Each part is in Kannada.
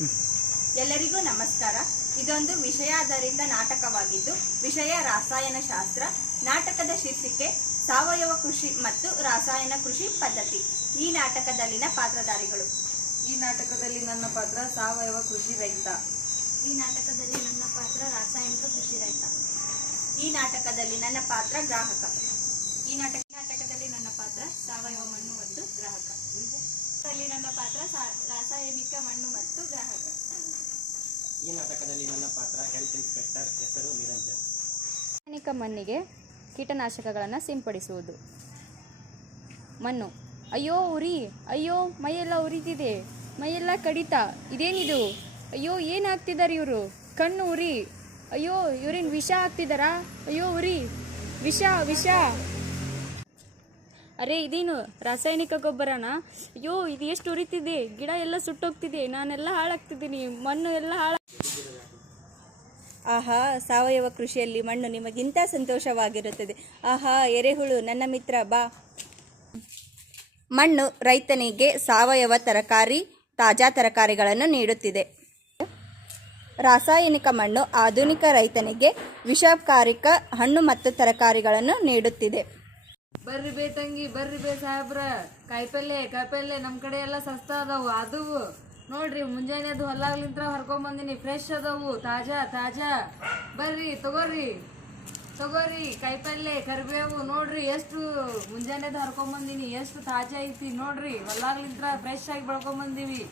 ಎಲ್ಲರಿಗೂ ನಮಸ್ಕಾರ. ಇದೊಂದು ವಿಷಯಾಧಾರಿತ ನಾಟಕವಾಗಿದ್ದು ವಿಷಯ ರಾಸಾಯನಶಾಸ್ತ್ರ ನಾಟಕದ ಶೀರ್ಷಿಕೆ ಸಾವಯವ ಕೃಷಿ ಮತ್ತು ರಾಸಾಯನ ಕೃಷಿ ಪದ್ಧತಿ. ಈ ನಾಟಕದಲ್ಲಿನ ಪಾತ್ರಧಾರಿಗಳು. ಈ ನಾಟಕದಲ್ಲಿ ನನ್ನ ಪಾತ್ರ ಸಾವಯವ ಕೃಷಿ ರೈತ. ಈ ನಾಟಕದಲ್ಲಿ ನನ್ನ ಪಾತ್ರ ರಾಸಾಯನಿಕ ಕೃಷಿ ರೈತ. ಈ ನಾಟಕದಲ್ಲಿ ನನ್ನ ಪಾತ್ರ ಗ್ರಾಹಕ. ಈ ನಾಟಕ ನಾಟಕದಲ್ಲಿ ನನ್ನ ಪಾತ್ರ ಸಾವಯವ ಮಣ್ಣು ಮತ್ತು ಗ್ರಾಹಕ. ಇದರಲ್ಲಿ ನನ್ನ ಪಾತ್ರ ರಾಸಾಯನಿಕ ಮಣ್ಣು ಮತ್ತು ಗ್ರಾಹಕ. ಈ ನಾಟಕದಲ್ಲಿ ನನ್ನ ಪಾತ್ರ ಹೆಲ್ತ್ ಇನ್ಸ್ಪೆಕ್ಟರ್ ಹೆಸರು ನಿರಂಜನ್. ರಾಸಾಯನಿಕ ಮಣ್ಣಿಗೆ ಕೀಟನಾಶಕಗಳನ್ನು ಸಿಂಪಡಿಸುವುದು. ಮಣ್ಣು. ಅಯ್ಯೋ ಉರಿ ಅಯ್ಯೋ ಮೈಯೆಲ್ಲ ಉರಿತಿದೆ ಮೈಯೆಲ್ಲ ಕಡಿತ ಇದೇನಿದು? ಅಯ್ಯೋ ಏನು ಹಾಕ್ತಿದ್ದಾರೆ ಇವರು? ಕಣ್ಣು ಉರಿ. ಅಯ್ಯೋ ಇವ್ರೇನು ವಿಷ ಹಾಕ್ತಿದ್ದಾರಾ ಅಯ್ಯೋ ಉರಿ. ವಿಷ ವಿಷ. ಅರೆ, ಇದೇನು ರಾಸಾಯನಿಕ ಗೊಬ್ಬರನ? ಅಯ್ಯೋ, ಇದು ಎಷ್ಟು ಉರಿತಿದೆ? ಗಿಡ ಎಲ್ಲ ಸುಟ್ಟೋಗ್ತಿದೆ. ನಾನೆಲ್ಲ ಹಾಳಾಗ್ತಿದ್ದೀನಿ. ಮಣ್ಣು ಎಲ್ಲ ಹಾಳ ಆಹಾ, ಸಾವಯವ ಕೃಷಿಯಲ್ಲಿ ಮಣ್ಣು ನಿಮಗಿಂತ ಸಂತೋಷವಾಗಿರುತ್ತದೆ. ಆಹಾ, ಎರೆಹುಳು, ನನ್ನ ಮಿತ್ರ, ಬಾ. ಮಣ್ಣು ರೈತನಿಗೆ ಸಾವಯವ ತರಕಾರಿ, ತಾಜಾ ತರಕಾರಿಗಳನ್ನು ನೀಡುತ್ತಿದೆ. ರಾಸಾಯನಿಕ ಮಣ್ಣು ಆಧುನಿಕ ರೈತನಿಗೆ ವಿಷಕಾರಿಕ ಹಣ್ಣು ಮತ್ತು ತರಕಾರಿಗಳನ್ನು ನೀಡುತ್ತಿದೆ. ಬರ್ರಿ ಬೇ ತಂಗಿ, ಬರ್ರಿ ಬೇ ಸಾಹೇಬ್ರ. ಕಾಯಿಪಲ್ಲೆ ಕಾಯಿಪಲ್ಲೆ ನಮ್ಮ ಕಡೆ ಎಲ್ಲ ಸಸ್ತಾ ಅದಾವು, ಅದವು. ನೋಡ್ರಿ ಮುಂಜಾನೆ ಅದು ಹೊಲಾಗ್ಲಿಂತ್ರ ಹರ್ಕೊಂಡ್ ಬಂದಿನಿ ಫ್ರೆಶ್ ಅದಾವು, ತಾಜಾ ತಾಜಾ. ಬರ್ರಿ, ತಗೋರಿ ತಗೋರಿ, ಕಾಯಿಪಲ್ಲೆ, ಕರಿಬೇವು. ನೋಡ್ರಿ, ಎಷ್ಟು ಮುಂಜಾನೆದು ಹರ್ಕೊಂಡ್ ಬಂದಿನಿ, ಎಷ್ಟು ತಾಜಾ ಐತಿ, ನೋಡ್ರಿ. ಹೊಲಾಗ್ಲಿಂತ್ರ ಫ್ರೆಶ್ ಆಗಿ ಬೆಳ್ಕೊಂಡ್ ಬಂದಿವಿ.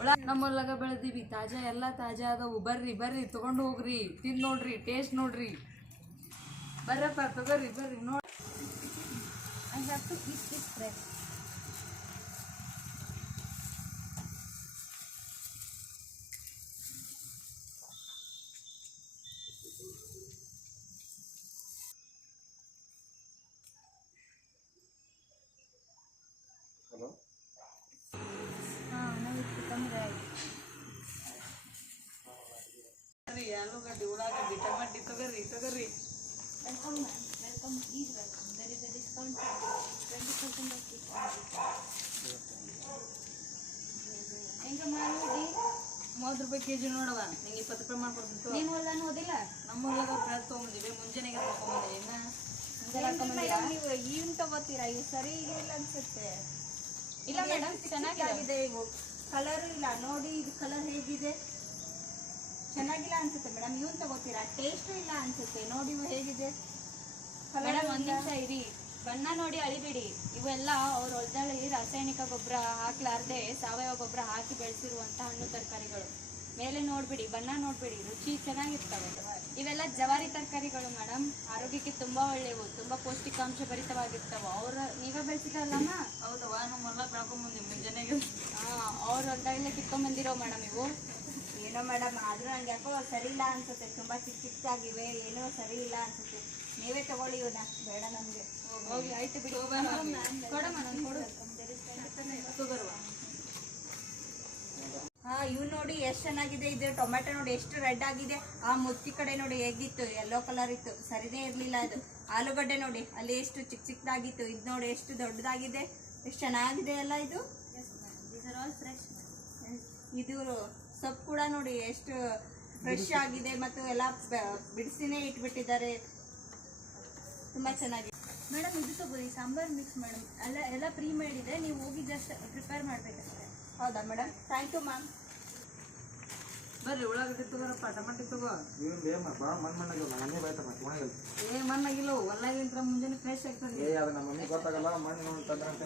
ಒಳ ನಮ್ಮ ಹೊಲಾಗ ಬೆಳೆದೀವಿ, ತಾಜಾ, ಎಲ್ಲ ತಾಜಾ ಅದಾವು. ಬರ್ರಿ ಬರ್ರಿ, ತಗೊಂಡು ಹೋಗ್ರಿ. ತಿಂದು ನೋಡ್ರಿ ಟೇಸ್ಟ್ ನೋಡ್ರಿ. ಬರ್ರಪ್ಪ, ತಗೋರಿ, ಬರ್ರಿ, ನೋಡ್ರಿ. I have to eat this. ಮೂವತ್ತು ರೂಪಾಯಿ ಕೆಜಿ ನೋಡವ ನಿಂಗೆ ಇಪ್ಪತ್ತು ರೂಪಾಯಿ ಮಾಡ್ಕೊಡ್ತೀನಿ ನಿಮ್ಮ ನೀನು ಹೊಲ್ದಾನ ಓದಿಲ್ಲ? ನಮ್ಮ ಹೊಲದಾಗ ಬೆಳೆದು ತೊಗೊಂಬಂದಿವಿ ಮುಂಜಾನೆಗೆ ತೊಗೊಂಬಂದಿವಿ ಇನ್ನ ಇವನ್ ತಗೋತೀರಾ? ಇವು ಸರಿ ಇಲ್ಲ ಅನ್ಸುತ್ತೆ. ಇಲ್ಲ ಮೇಡಮ್ ಚೆನ್ನಾಗಿದೆ. ಇವು? ಕಲರ್ ಇಲ್ಲ. ನೋಡಿ ಇದು ಕಲರ್ ಹೇಗಿದೆ. ಚೆನ್ನಾಗಿಲ್ಲ ಅನ್ಸುತ್ತೆ ಮೇಡಮ್ ಇವನ್ ತಗೋತೀರಾ? ಟೇಸ್ಟ್ ಇಲ್ಲ ಅನ್ಸುತ್ತೆ. ನೋಡಿ ಇವು ಹೇಗಿದೆ. ಮೇಡಮ್ ಒಂದ್ ನಿಮಿಷ ಇರಿ. ಬಣ್ಣ ನೋಡಿ ಅಳಿಬಿಡಿ. ಇವೆಲ್ಲ ಅವ್ರ ಹೊಲದಲ್ಲಿ ರಾಸಾಯನಿಕ ಗೊಬ್ಬರ ಹಾಕ್ಲಾರ್ದೆ ಸಾವಯವ ಗೊಬ್ಬರ ಹಾಕಿ ಬೆಳೆಸಿರುವಂತಹ ಹಣ್ಣು ತರಕಾರಿಗಳು. ಮೇಲೆ ನೋಡ್ಬಿಡಿ ಬಣ್ಣ ನೋಡ್ಬಿಡಿ ರುಚಿ ಚೆನ್ನಾಗಿರ್ತವೆ. ಇವೆಲ್ಲ ಜವಾರಿ ತರಕಾರಿಗಳು ಮೇಡಮ್ ಆರೋಗ್ಯಕ್ಕೆ ತುಂಬಾ ಒಳ್ಳೆಯವು ತುಂಬಾ ಪೌಷ್ಟಿಕಾಂಶ ಭರಿತವಾಗಿರ್ತವೆ. ಅವ್ರ ನೀವೇ ಬೆಳೆಸಿದಲ್ಲಮ್ಮ ಹೌದು ನಮ್ಮ ಹೊಲ ಮುಂಜಾನೆಗೆ. ಹಾ ಅವ್ರ ಹೊಲದಲ್ಲೇ ಕಿತ್ಕೊಂಡ್ಬಂದಿರೋ ಮೇಡಮ್ ಇವು. ಏನೋ ಮೇಡಮ್ ಆದ್ರೂ ನಂಗೆ ಯಾಕೋ ಸರಿ ಇಲ್ಲ ಅನ್ಸುತ್ತೆ. ತುಂಬಾ ಚಿಕ್ಕ ಚಿಕ್ಕಾಗಿವೆ ಏನೋ ಸರಿ ಇಲ್ಲ ಅನ್ಸುತ್ತೆ. ನೀವೇ ತಗೊಳ್ಳಿ ಇವನ್ನ ಬೇಡ ನಮ್ಗೆ. ಹಾ ಇವ್ ನೋಡಿ ಎಷ್ಟು ಚೆನ್ನಾಗಿದೆ ಇದು. ಟೊಮೆಟೊ ನೋಡಿ ಎಷ್ಟು ರೆಡ್ ಆಗಿದೆ. ಆ ಮುತ್ತಿ ಕಡೆ ನೋಡಿ ಹೇಗಿತ್ತು ಯೆಲ್ಲೋ ಕಲರ್ ಇತ್ತು. ಸರಿನೇ ಇರ್ಲಿಲ್ಲ ಅದು. ಆಲೂಗಡ್ಡೆ ನೋಡಿ ಅಲ್ಲಿ ಎಷ್ಟು ಚಿಕ್ಕ ಚಿಕ್ಕದಾಗಿತ್ತು ಇದು ನೋಡಿ ಎಷ್ಟು ದೊಡ್ಡದಾಗಿದೆ. ಎಷ್ಟು ಚೆನ್ನಾಗಿದೆ ಅಲ್ಲ ಇದು? ಇದು ಸೊಪ್ಪು ಕೂಡ ನೋಡಿ ಎಷ್ಟು ಫ್ರೆಶ್ ಆಗಿದೆ ಮತ್ತು ಎಲ್ಲ ಬಿಡಿಸಿನೇ ಇಟ್ಬಿಟ್ಟಿದ್ದಾರೆ. ತುಂಬಾ ಚೆನ್ನಾಗಿದೆ ಮೇಡಮ್ ಇದು ತಗೋರಿ ಸಾಂಬಾರ್ ಮಿಕ್ಸ್ ಮೇಡಮ್. ಎಲ್ಲ ಎಲ್ಲ ಪ್ರೀ ಮೇಡ್ ಇದೆ ನೀವು ಹೋಗಿ ಜಸ್ಟ್ ಪ್ರಿಪೇರ್ ಮಾಡಬೇಕಷ್ಟೆ. ಹೌದಾ ಮೇಡಮ್? ಥ್ಯಾಂಕ್ ಯು ಮ್ಯಾಮ್ ಬರ್ರಿ ಉಳ್ಳಾಗಡ್ಡಿ ತಗೋರಪ್ಪ ಟಮಾಟಿ ತಗೋ. ಇವನ್ ಬೇ ಭಾಳ ಮಣ್ಣು ಮಣ್ಣಾಗಿಲ್ಲ ಒಣಗಿಲ್ಲ ಏ ಮಣ್ಣಾಗಿಲ್ಲ ಹೊಲಾಗಿಂತ್ರ ಮುಂಜಾನೆ ಫ್ರೆಶ್ ಆಗ್ತದೆ ಏ ಅದು ನಮ್ಮ ಮಮ್ಮಿ ಗೊತ್ತಾಗಲ್ಲ ಮಣ್ಣು ತಂದ್ರೆ ಅಂತ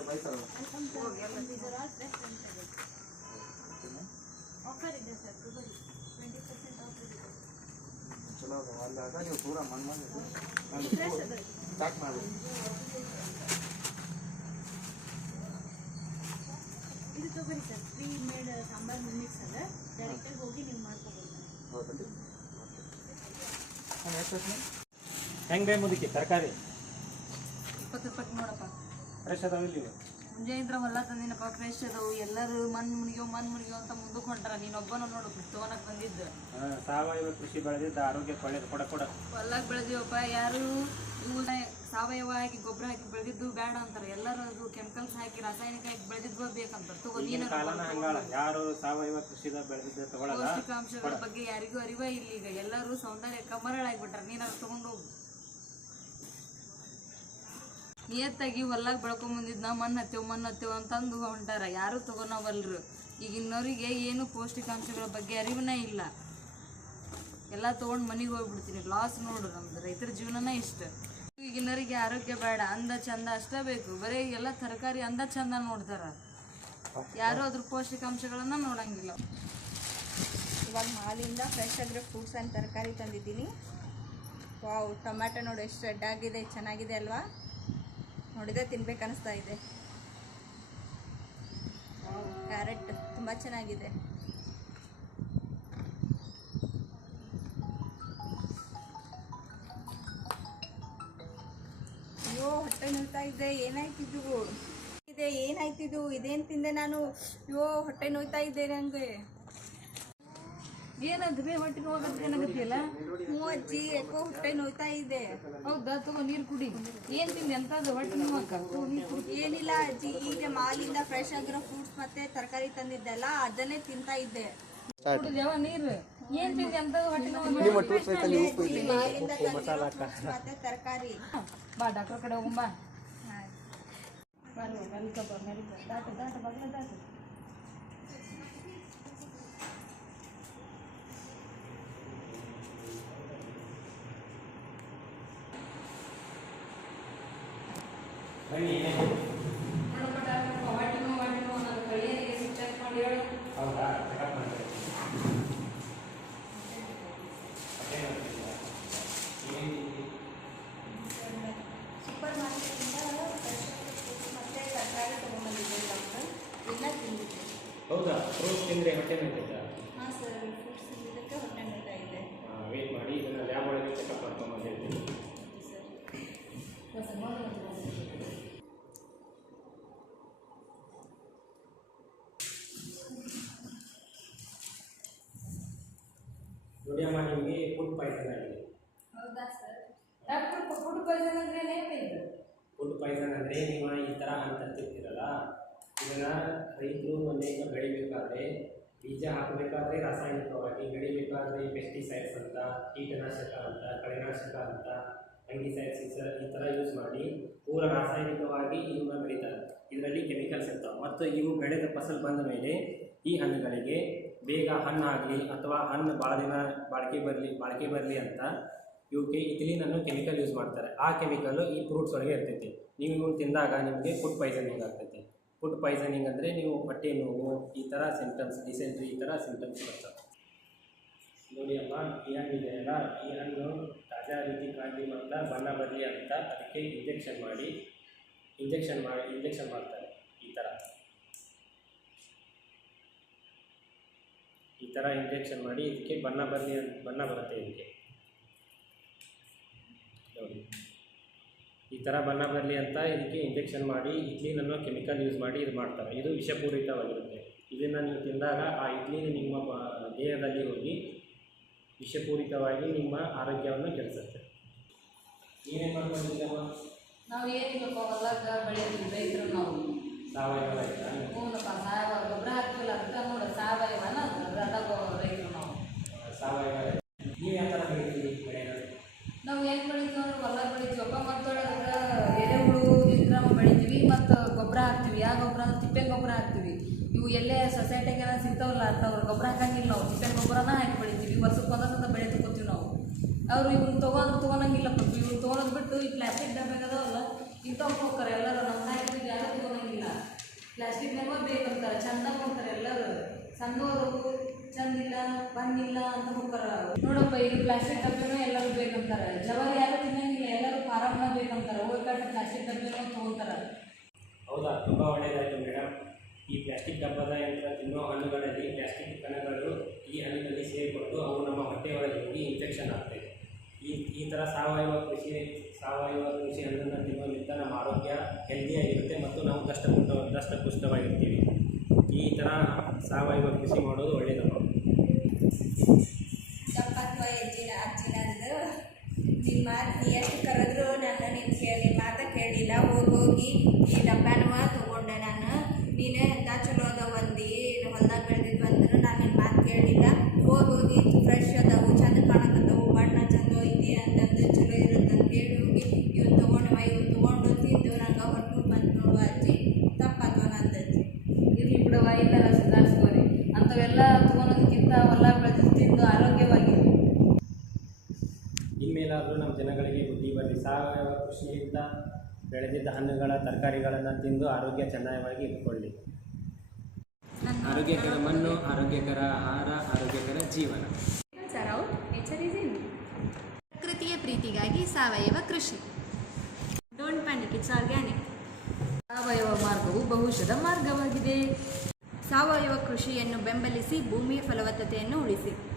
ಆಫರ್ ಇದೆ. ಸರ್ ತಗೋರಿ ಟ್ವೆಂಟಿ ಪರ್ಸೆಂಟ್ ಆಫರ್ ಇದೆ. ಚಲೋ ಅದ ಅಲ್ಲಾಗ ನೀವು ಪೂರ ಮಣ್ಣು ಮಣ್ಣು ಸ್ಟಾರ್ಟ್ ಮಾಡಿ ಇದು ತಗೋರಿ sir. Pre made sambar mix ಅದ ಡೈರೆಕ್ಟಾಗಿ ಹೋಗಿ ನೀವು ಮಾಡ್ಕೋಬೋದು ಹೌದಾ ನಾನು ಎಷ್ಟು ಹೆಂಗ್ ಬೇ ಮುದುಕಿ ತರಕಾರಿ? ಇಪ್ಪತ್ತು ರೂಪಾಯಿ ನೋಡಪ್ಪ. ಫ್ರೆಶ್ ಅದಾವ ಇಲ್ಲಿ? ಮುಂಜಾನೆ ಹೊಲ ತಂದಿನಪ್ಪ ಫ್ರೆಶ್ ಅದಾವು. ಎಲ್ಲರೂ ಮನ್ ಮುಣಿಯೋ ಮನ್ ಮುನಿಗೋ ಅಂತ ಮುಂದಕ್ಕೆ ಹೊಂಟಾರ ನೀನೊಬ್ಬನ ನೋಡು ತಗೋನಕ್ ಬಂದಿದ್ದು. ಸಾವಯವ ಕೃಷಿ ಬೆಳೆದಿದ್ದ ಆರೋಗ್ಯಕ್ಕೆ ಒಳ್ಳೇದು. ಕೊಡ ಕೊಡ. ಹೊಲ್ದಾಗ ಬೆಳೆದಿವಪ್ಪ ಯಾರು ಸಾವಯವ ಹಾಕಿ ಗೊಬ್ಬರ ಹಾಕಿ ಬೆಳೆದಿದ್ದು ಬೇಡ ಅಂತಾರೆ. ಎಲ್ಲರೂ ಅದು ಕೆಮಿಕಲ್ಸ್ ಹಾಕಿ ರಾಸಾಯನಿಕ ಹಾಕಿ ಬೆಳೆದಿದ್ದು ಬೇಕಂತಾರೆ. ತಗೋ ಈಗಿನ ನೀನು ಕಾಲನ ಹಂಗಾಳ. ಯಾರು ಸಾವಯವ ಕೃಷಿದ ಬೆಳೆದಿದ್ದ ತಗೊಳಲ್ಲ. ಪೌಷ್ಟಿಕಾಂಶಗಳ ಬಗ್ಗೆ ಯಾರಿಗೂ ಅರಿವೇ ಇಲ್ಲ ಈಗ. ಎಲ್ಲರೂ ಸೌಂದರ್ಯ ಕಮರಳಾಗ್ಬಿಟ್ರ ನೀನಾದ್ರು ತಗೊಂಡು ಹೋಗು. ನಿಯತ್ತಾಗಿ ಹೊಲ್ಲಾಗ ಬೆಳ್ಕೊಂಡ್ ನಾ ಮಣ್ಣು ಹತ್ತೇವ್ ಮಣ್ಣು ಹತ್ತೇವ್ ಅಂತಂದು ಹೊಂಟಾರ. ಯಾರು ತಗೊನವಲ್ರು ಈಗಿನವ್ರಿಗೆ ಏನು ಪೌಷ್ಟಿಕಾಂಶಗಳ ಬಗ್ಗೆ ಅರಿವನೇ ಇಲ್ಲ. ಎಲ್ಲ ತೊಗೊಂಡು ಮನೆಗೆ ಹೋಗ್ಬಿಡ್ತೀನಿ. ಲಾಸ್ ನೋಡು ನಮ್ದು. ರೈತರ ಜೀವನನೇ ಇಷ್ಟ. ಈಗಿನವರಿಗೆ ಆರೋಗ್ಯ ಬೇಡ ಅಂದ ಚಂದ ಅಷ್ಟೇ ಬೇಕು. ಬರೀ ಎಲ್ಲ ತರಕಾರಿ ಅಂದ ಚಂದ ನೋಡ್ತಾರ. ಯಾರು ಅದ್ರ ಪೌಷ್ಟಿಕಾಂಶಗಳನ್ನು ನೋಡಂಗಿಲ್ಲ. ಇವಾಗ ಮಾಲಿಂದ ಫ್ರೆಶ್ ಆಗಿರೋ ಫ್ರೂಟ್ಸ್ ಆ್ಯಂಡ್ ತರಕಾರಿ ತಂದಿದ್ದೀನಿ. ವಾವ್ ಟೊಮ್ಯಾಟೊ ನೋಡಿ ಎಷ್ಟು ರೆಡ್ ಆಗಿದೆ ಚೆನ್ನಾಗಿದೆ ಅಲ್ವಾ? ನೋಡಿದೆ ತಿನ್ಬೇಕು ಅನಿಸ್ತಾ ಇದೆ. ಕ್ಯಾರೆಟ್ ತುಂಬ ಚೆನ್ನಾಗಿದೆ. ಅಯ್ಯೋ ಹೊಟ್ಟೆ ನೋಯ್ತಾ ಇದೆ? ಏನಾಯ್ತಿದ್ದು ಇದೆ? ಏನಾಯ್ತಿದ್ದು ಇದೇನು ತಿಂದೆ ನಾನು? ಅಯ್ಯೋ ಹೊಟ್ಟೆ ನೋಯ್ತಾ ಇದ್ದೆ ನನಗೆ ಏನಾದ್ರೆ ಹೊಟ್ಟೆ ನೋವಾಗಂತ ಏನಾಗತ್ತಿಲ್ಲ ಹ್ಞೂ ಅಜ್ಜಿ ಯಾಕೋ ಹೊಟ್ಟೆ ನೋಯ್ತಾ ಇದೆ. ಹೌದಾ? ತಗೋ ನೀರು ಕುಡಿ. ಏನ್ ತಿಂದೆ? ಎಂತದು ಹೊಟ್ಟೆ ನೋವಕ್ಕ ತಗೋ ನೀರು ಕುಡಿ. ಏನಿಲ್ಲ ಅಜ್ಜಿ ಈಗ ಮಾಲಿಂದ ಫ್ರೆಶ್ ಆಗಿರೋ ಫ್ರೂಟ್ಸ್ ಮತ್ತೆ ತರಕಾರಿ ತಂದಿದ್ದೆಲ್ಲ ಅದನ್ನೇ ತಿಂತಾ ಇದ್ದೆ. ಕುಡಿದ್ಯಾವ ನೀರು? ಏನ್ ತಿಂದೆ ಎಂತದು ಹೊಟ್ಟೆ ನೋವು ಉಪ್ಪು ಮಸಾಲ ತರಕಾರಿ. ಬಾ ಡಾಕ್ಟರ್ ಕಡೆ ಹೋಗುಂಬಾ ಮೆಲ್ಕ ದಾಟ ದಾಟ ಬಗ್ಲ ದಾಟ ಬನ್ನಿ ನೋಡಪ್ಪ ಡಾಕ್ಟರ್ ಹೊಟ್ಟೆ ನೋವು ಹೊಟ್ಟೆ ನೋವು ಅನ್ನೋದು ಕೈಯಲ್ಲಿ ಚೆಕ್ ಮಾಡಿ ಹೇಳು ಹೌದಾ ಚೆಕಪ್ ಮಾಡ್ಬೇಕು ಸೂಪರ್ ಮಾರ್ಕೆಟಿಂದ ಫ್ರೆಶ್ ಫ್ರೂಟ್ಸ್ ಮತ್ತೆ ತರಕಾರಿ ತೊಗೊಂಬಂದಿದ್ದೆ ಡಾಕ್ಟರ್ ಎಲ್ಲ ತಿಂದಿದ್ದೆ ಹೌದಾ ಫ್ರೂಟ್ಸ್ ತಿಂದರೆ ಹೊಟ್ಟೆ ನೋಯ್ತೈತಾ ಹಾಂ ಸರ್ ಫ್ರೂಟ್ಸ್ ತಿಂದಿದ್ದಕ್ಕೆ ಹೊಟ್ಟೆ ನೋಯ್ತಾ ಇದೆ ವೇಟ್ ಮಾಡಿ ಇದನ್ನು ಲ್ಯಾಬ್ ಒಳಗೆ ಚೆಕಪ್ ಮಾಡ್ಕೊಂಡು ಬಂದಿರ್ತೀನಿ ಸರ್ ನೋಡಿ ಅಮ್ಮ ನಿಮಗೆ ಫುಡ್ ಪಾಯ್ಸನ್ ಆಗಿದೆ ಹೌದಾ ಸರ್ ಡಾಕ್ಟರ್ ಫುಡ್ ಪಾಯ್ಸನ್ ಅಂದ್ರೆ ಏನೇ ಇದು ಫುಡ್ ಪಾಯ್ಸನ್ ಅಂದರೆ ನೀವು ಈ ಥರ ಅಂತ ತಿಂತಿರಲ್ಲ ಇದನ್ನು ರೈತರು ಒಂದೇಗ ಬೆಳಿಬೇಕಾದ್ರೆ ಬೀಜ ಹಾಕಬೇಕಾದ್ರೆ ರಾಸಾಯನಿಕವಾಗಿ ಬೆಳಿಬೇಕಾದ್ರೆ ಪೆಸ್ಟಿಸೈಡ್ಸ್ ಅಂತ, ಕೀಟನಾಶಕ ಅಂತ, ಕಳೆನಾಶಕ ಅಂತ ಫಂಗಿಸೈಡ್ಸ್ ಈ ಥರ ಯೂಸ್ ಮಾಡಿ ಪೂರ ರಾಸಾಯನಿಕವಾಗಿ ಇವನ್ನ ಬೆಳೀತಾರೆ ಇದರಲ್ಲಿ ಕೆಮಿಕಲ್ಸ್ ಇರ್ತಾವೆ. ಮತ್ತು ಇವು ಬೆಳೆದ ಫಸಲು ಬಂದ ಮೇಲೆ ಈ ಹಣ್ಣುಗಳಿಗೆ ಬೇಗ ಹಣ್ಣಾಗಲಿ ಅಥವಾ ಹಣ್ಣು ಭಾಳ ದಿನ ಬಾಳಿಕೆ ಬರಲಿ ಬಾಳಿಕೆ ಬರಲಿ ಅಂತ ಇವಕ್ಕೆ ಇಥಿಲಿನನ್ನು ಕೆಮಿಕಲ್ ಯೂಸ್ ಮಾಡ್ತಾರೆ. ಆ ಕೆಮಿಕಲ್ಲು ಈ ಫ್ರೂಟ್ಸ್ ಒಳಗೆ ಇರ್ತೈತಿ. ನೀವು ಇವನ್ನ ತಿಂದಾಗ ನಿಮಗೆ ಫುಡ್ ಪಾಯ್ಸನಿಂಗ್ ಆಗ್ತೈತಿ. ಫುಡ್ ಪಾಯ್ಸನಿಂಗ್ ಅಂದರೆ ನೀವು ಹೊಟ್ಟೆ ನೋವು, ಈ ಥರ ಸಿಂಟಮ್ಸ್ ಡಿಸೆಂಟ್ರಿ ಈ ಥರ ಸಿಂಟಮ್ಸ್ ಬರ್ತವೆ. ನೋಡಿ ಅಮ್ಮ, ಈ ಹಣ್ಣು ಇದೆಯಲ್ಲ ಈ ಹಣ್ಣು ತಾಜಾ ರೀತಿ ಕಾಣಲಿ ಮತ್ತು ಬಣ್ಣ ಬರಲಿ ಅಂತ ಅದಕ್ಕೆ ಇಂಜೆಕ್ಷನ್ ಮಾಡಿ ಇಂಜೆಕ್ಷನ್ ಮಾಡಿ ಇಂಜೆಕ್ಷನ್ ಮಾಡ್ತಾರೆ, ಈ ಥರ ಈ ಥರ ಇಂಜೆಕ್ಷನ್ ಮಾಡಿ ಇದಕ್ಕೆ ಬಣ್ಣ ಬರಲಿ ಬಣ್ಣ ಬರುತ್ತೆ ಇದಕ್ಕೆ ನೋಡಿ ಈ ಥರ ಬಣ್ಣ ಬರಲಿ ಅಂತ ಇದಕ್ಕೆ ಇಂಜೆಕ್ಷನ್ ಮಾಡಿ ಇಡ್ಲಿನ್ ಅನ್ನೋ ಕೆಮಿಕಲ್ ಯೂಸ್ ಮಾಡಿ ಇದು ಮಾಡ್ತಾರೆ. ಇದು ವಿಷಪೂರಿತವಾಗಿರುತ್ತೆ. ಇದನ್ನು ನೀವು ತಿಂದಾಗ ಆ ಇಡ್ಲಿನ ನಿಮ್ಮ ದೇಹದಲ್ಲಿ ಹೋಗಿ ವಿಷಪೂರಿತವಾಗಿ ನಿಮ್ಮ ಆರೋಗ್ಯವನ್ನು ಕೆಡಿಸುತ್ತೆ. ನೀವೇನು ಮಾಡ್ಕೊಂಡಿದ್ದಮ್ಮ ನಾವು ಏನಿಲ್ಲಪ್ಪ ಹೊಲಕ್ಕ ಬೆಳಿತೀವಿ ರೈತರು ನಾವು. ಸಾವಯವ ಆಯ್ತಾ? ಹ್ಞೂನಪ್ಪ ಸಾವಯವ ಗೊಬ್ಬರ ಹಾಕ್ತಿಲ್ಲ ಅದಕ್ಕೆ ನೋಡಿ ಸಾವಯವನ ಅದಾಗ ರೈತರು ನಾವು. ಸಾವಯವ ನೀವು ಯಾವ ಥರ ಬೆಳಿತೀವಿ ಬೆಳೆನ ನಾವು ಏನು ಬೆಳಿತೀವಿ ಅಂದ್ರೆ ಹೊಲ ಬೆಳಿತೀವಪ್ಪ ಮತ್ತು ತಿಪ್ಪೆ ಗೊಬ್ಬರ ಹಾಕ್ತೀವಿ. ಇವು ಎಲ್ಲೇ ಸೊಸೈಟಿಗೆಲ್ಲ ಸಿಗ್ತಾವಲ್ಲ ಅಂಥವ್ರು ಗೊಬ್ಬರ ಹಾಕಂಗಿಲ್ಲ ನಾವು. ತಿಪ್ಪೆ ಗೊಬ್ಬರನ ಹಾಕಿ ಬೆಳಿತೀವಿ. ವರ್ಷಕ್ಕೆ ಒಂದೊಂದು ಬೆಳೆ ತಗೋತೀವಿ ನಾವು. ಅವ್ರು ಇವ್ನ ತೊಗೊಂಡ್ರು ತೊಗೊಳಂಗಿಲ್ಲಪ್ಪ ಇವ್ರು ತೊಗೊಳೋದು ಬಿಟ್ಟು ಈ ಪ್ಲಾಸ್ಟಿಕ್ ಡಬ್ಬೆಗದವಲ್ಲ ಇಂಥವ್ರು ಹೋಗ್ತಾರೆ ಎಲ್ಲರೂ. ನಮ್ಮ ನಾಯಕರಿಗೆ ಯಾರು ತೊಗೊಳಂಗಿಲ್ಲ. ನಮ್ಮ ಬೇಕಂತಾರೆ ಚಂದ ಹೋಗ್ತಾರೆ ಎಲ್ಲರೂ. ಸಣ್ಣವರು ಚಂದಿಲ್ಲ ಬಂದಿಲ್ಲ ಅಂತ ಹೋಗ್ತಾರ ನೋಡಪ್ಪ ಈಗ ಪ್ಲಾಸ್ಟಿಕ್ ಡಬ್ಬಿನೂ ಎಲ್ಲರೂ ಬೇಕಂತಾರೆ ಜವಾರಿ ಯಾರು ತಿನ್ನಂಗಿಲ್ಲ, ಎಲ್ಲರೂ ಫಾರಮ್ನ ಬೇಕಂತಾರೆ ಹೋಗ್ಬಿಟ್ಟು ಪ್ಲಾಸ್ಟಿಕ್ ಡಬ್ಬಿನೂ ತೊಗೊತಾರೆ ಹೌದಾ ತುಂಬ ಒಳ್ಳೆಯದಾಯಿತು ಮೇಡಮ್ ಈ ಪ್ಲಾಸ್ಟಿಕ್ ಡಬ್ಬದ ಯಂತ್ರ ತಿನ್ನೋ ಹಣ್ಣುಗಳಲ್ಲಿ ಪ್ಲಾಸ್ಟಿಕ್ ಕಣಗಳು ಈ ಹಣ್ಣಿನಲ್ಲಿ ಸೇರಿಕೊಂಡು ಅವು ನಮ್ಮ ಹೊಟ್ಟೆಯೊಳಗೆ ಹೋಗಿ ಇನ್ಫೆಕ್ಷನ್ ಆಗ್ತದೆ ಈ ಥರ ಸಾವಯವ ಕೃಷಿ ಸಾವಯವ ಕೃಷಿ ಅನ್ನೋದನ್ನು ತಿನ್ನೋದ್ರಿಂದ ನಮ್ಮ ಆರೋಗ್ಯ ಹೆಲ್ದಿಯಾಗಿರುತ್ತೆ ಮತ್ತು ನಾವು ದಷ್ಟಪುಷ್ಟ ದಷ್ಟಪುಷ್ಟವಾಗಿರ್ತೀವಿ. ಈ ಥರ ಸಾವಯವ ಕೃಷಿ ಮಾಡೋದು ಒಳ್ಳೆಯದು ಅಜ್ಜಿನಂದು ನಿಮ್ಮ ಮಾತು ಎಷ್ಟು ಕರೆದ್ರು ನನ್ನ ನೀನು ಕೇಳಿ ಹೋಗಿ ಹೋಗಿ ಈ ತಗೊಳೋದಕ್ಕಿಂತ ಹೊಲ ಬೆಳೆದು ತಿಂದು ಆರೋಗ್ಯವಾಗಿ ಇನ್ಮೇಲಾದರೂ ನಮ್ಮ ಜನಗಳಿಗೆ ಬುದ್ಧಿ ಬರಲಿ ಸಾವಯವ ಕೃಷಿಯಿಂದ ಬೆಳೆದಿದ್ದ ಹಣ್ಣುಗಳ ತರಕಾರಿಗಳನ್ನು ತಿಂದು ಆರೋಗ್ಯ ಚೆನ್ನಾಗಿ ಇಟ್ಕೊಳ್ಳಿ. ಆರೋಗ್ಯಕರ ಮಣ್ಣು ಆರೋಗ್ಯಕರ ಆಹಾರ ಆರೋಗ್ಯಕರ ಜೀವನ. ಪ್ರಕೃತಿಯ ಪ್ರೀತಿಗಾಗಿ ಸಾವಯವ ಕೃಷಿ. ಡೋಂಟ್ ಪ್ಯಾನಿಕ್ ಇಟ್ಸ್ ಆರ್ಗ್ಯಾನಿಕ್ ಸಾವಯವ ಮಾರ್ಗವು ಭವಿಷ್ಯದ ಮಾರ್ಗವಾಗಿದೆ. ಸಾವಯವ ಕೃಷಿಯನ್ನು ಬೆಂಬಲಿಸಿ ಭೂಮಿಯ ಫಲವತ್ತತೆಯನ್ನು ಉಳಿಸಿ.